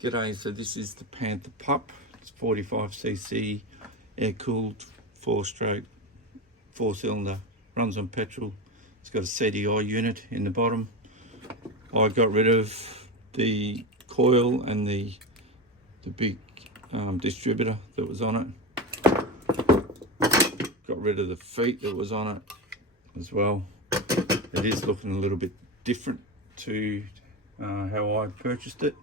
G'day, so this is the Panther Pup. It's 45cc, air-cooled, 4-stroke, 4-cylinder, runs on petrol. It's got a CDI unit in the bottom. I got rid of the coil and the big distributor that was on it. Got rid of the feet that was on it as well. It is looking a little bit different to how I purchased it.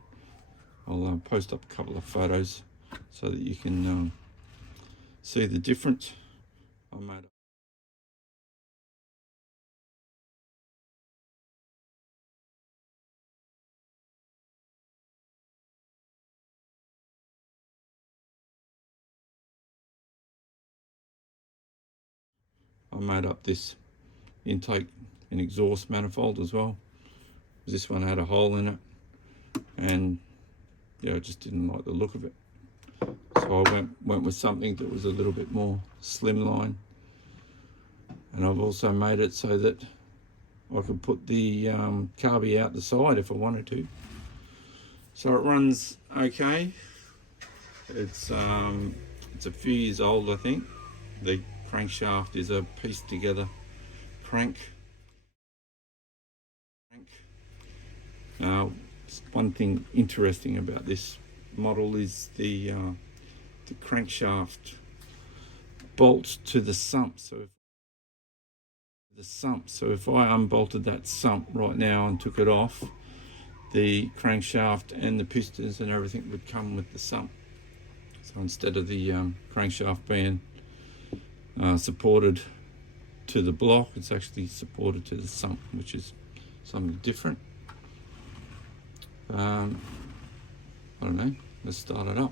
I'll post up a couple of photos so that you can see the difference. I made up this intake and exhaust manifold as well. This one had a hole in it, and yeah, I just didn't like the look of it. So I went with something that was a little bit more slimline, and I've also made it so that I could put the carby out the side if I wanted to. So it runs okay. It's a few years old, I think. The crankshaft is a pieced together crank. Now, one thing interesting about this model is the crankshaft bolts to the sump. So if I unbolted that sump right now and took it off, the crankshaft and the pistons and everything would come with the sump. So instead of the crankshaft being supported to the block, it's actually supported to the sump, which is something different. I don't know, let's start it up.